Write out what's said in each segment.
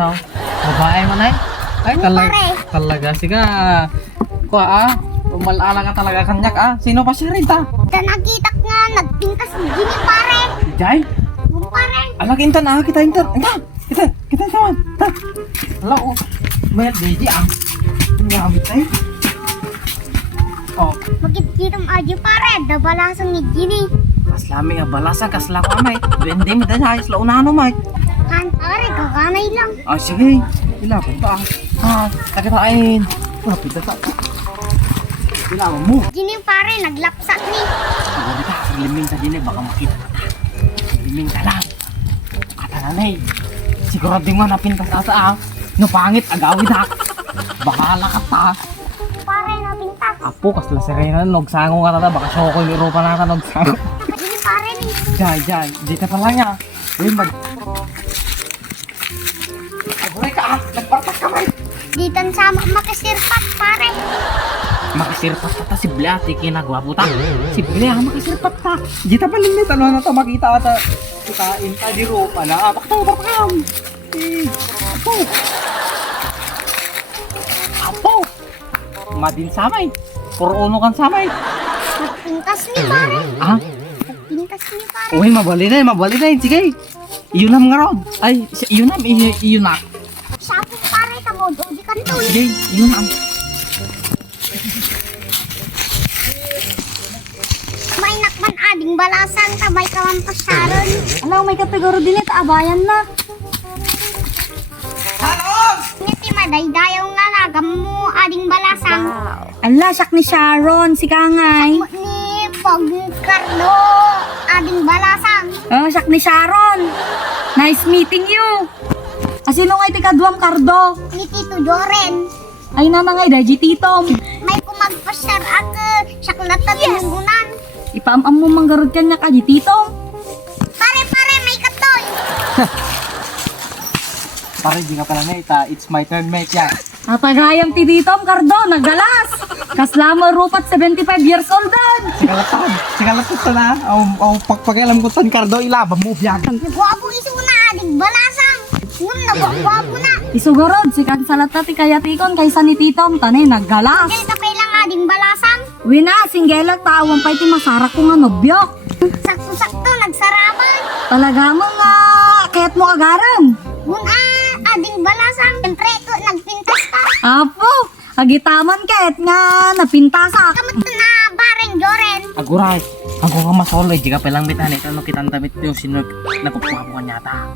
no. Babae man ay. Ay, talaga. Sige, malala ka talaga kanyak Sino pa siya rin ta? Nakita nga, nagpintas gini pare. Jai? Pare. Ala, kintan kita intan. Kita kawan. Ala, mayat beji Ngamit ay. Oh, Magkit-kitam aja pare, dabalasang ni gini. kaslami nga balasa, kasla ko amay. Bende mo dahil hayos launano may. Kan pare, kakanay lang. Sige. Ilapon pa takitain. Lapit na ta. Ilapon mo. Gini pare, naglapsak ni. Sabi ka, liming sa dine, baka makita ka ta. Liming ka lang. Kata nanay. Sigurado nga napintas asa No pangit, agawid ha. Bahala ka ta. Pare, napintas. Apo, kasla serena, nagsango ka na baka syoko yung irupa na ka nagsango. Gini pare ni. Jai, dito pa lang ya. Uy, Aguray ka nagpartak ka may. Ditan sama makasirpat pare. Makasirpat ka ta si Blati, kinagwapo ta. Si Blati, makasirpat ta. Dito pa limit, ano na to, makita ata. Kitain ta, di rupa na. Bakam. Apo. Madin samay. Puro uno kan samay. Nagpintas ni pare. Nagpintas ni pare. Uy, mabali na. Sige. Iyunam nga ron. Ay, iyunam. Shopping pare, tamod. O di kanto. Sige, iyunam. May nakman ading balasan, tabay kawan pasaron. Alaw, may kategoro din ito, abayan na. Ngiti madaydayaw nga lagam mo ading balasang. Ala, siyak ni Sharon, si Kangay. Ni Pagkardo ading balasang. Oh, siyak ni Sharon. Nice meeting you. Asino nga iti kaduam Kardo? Ni Tito Joren. Ay namangay, dahi titom. May kumagpasyar ako. Siya ko natatungunan. Ipaamam mo manggarod ka nga ka, di titom. Pare, may katoy. Pare, di nga pala na it's my turn, mate, yan. Atagayam ti titom, Kardo, nagalas. Kaslama rupat 75 years old dan. Sigalatan to na. Pagpakialam ko tan Cardo, ilabang mo biyag. Nagwapo iso na ading balasang. Ngun nagwapo na. Isugorod, si Kansalata ti kayatikon kaysa ni titom, tanay naggalas. Kaya kapay lang ading balasang. Wina, singgelag tawang pa iti masarak ko nga nobyok. Sakto-sakto, nagsaraman. Talaga mo nga, kaya't mo agaram. Ngun ading balasang. Siyempre ko nagpintas ka. Apo, agitaman kaya't nga napintasa. Kamot na bareng Joren. Aguray, ako nga masolo, di ka palang mitan ito, no kitang damit yung sino nagpupuha mo kanya ta.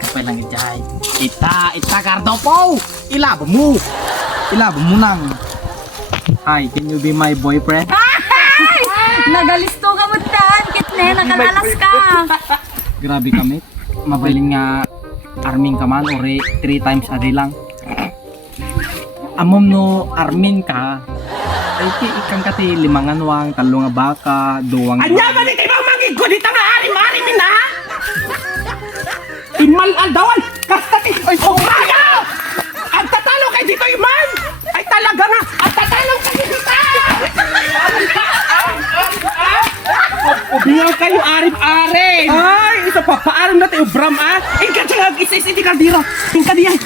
Kapay lang ijay. Ita Cardo po! Ilabang mo nang. Hi, can you be my boyfriend? Ay! Nagalisto ka mo daan, kitne, nakalalas ka. Grabe kami. Mabaling nga arming ka man, or 3 times a day lang. Amom no armin ka. Ay ikang kati limangan wang, talo nga baka, duwang. Anya ba di tayo mangigod ita nga arim-arim na? Imal aldawan! Kastati! Ay, umaga! Ang tatalo kay dito iman! Ay talaga nga! Ang tatalo kay dito! Ubiyaw kayo arim-arim! Ay! Isa pa paarim na tayo bram Ingka siya isa-isa di ka dira! Ingka diyan!